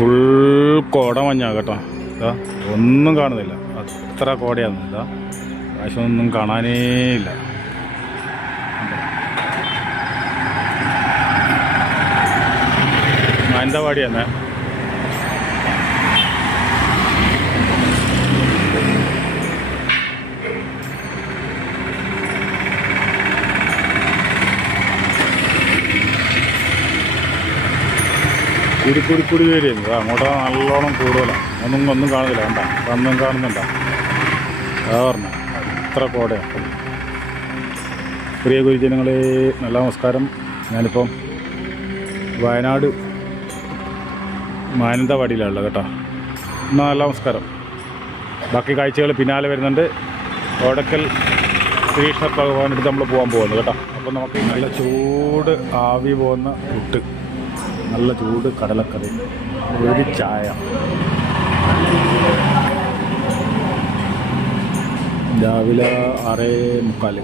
Full കോട മഞ്ഞാ കേട്ടോ. ഇതാ ഒന്നും കാണുന്നില്ല. അത്ര കോടയാണ്. ഇതാ പ്രാവശ്യമൊന്നും കാണാനേ ഇല്ല. മാനന്തവാടിയാണ്. കൂടി വരുന്നത് അങ്ങോട്ട് നല്ലോണം കൂടുതലാണ് ഒന്നും ഒന്നും കാണുന്നില്ല. കണ്ട? ഒന്നും കാണുന്നില്ല. അതാ പറഞ്ഞ. അത്ര കോടയാണ് പ്രിയ ഗുരുജനങ്ങളെ നല്ല നമസ്കാരം. ഞാനിപ്പം വയനാട് മാനന്തവാടിയിലുള്ള കേട്ടോ. എന്നാൽ നല്ല നമസ്കാരം. ബാക്കി കാഴ്ചകൾ പിന്നാലെ വരുന്നുണ്ട്. ഓടക്കൽ ശ്രീകൃഷ്ണ ഭഗവാനടുത്ത് നമ്മൾ പോകാൻ പോകുന്നത് കേട്ടോ. അപ്പം നമുക്ക് നല്ല ചൂട് ആവി പോകുന്ന പുട്ട് നല്ല ചൂട് കടലക്കറി ഒരു ചായ. രാവിലെ ആറേ മുക്കാൽ.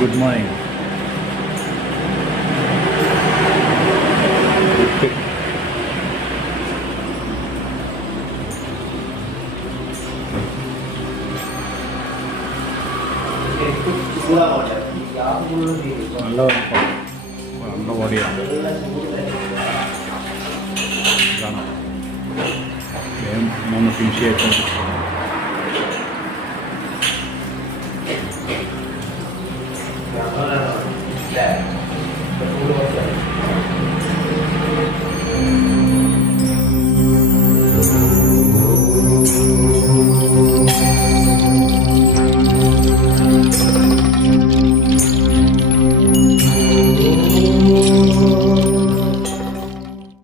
Good morning. നല്ല തണുപ്പാണ്. നല്ല ബോഡിയാണ് കാണാം വേഗം മൂന്ന് ഫിനിഷ് ചെയ്തിട്ട് Dạ.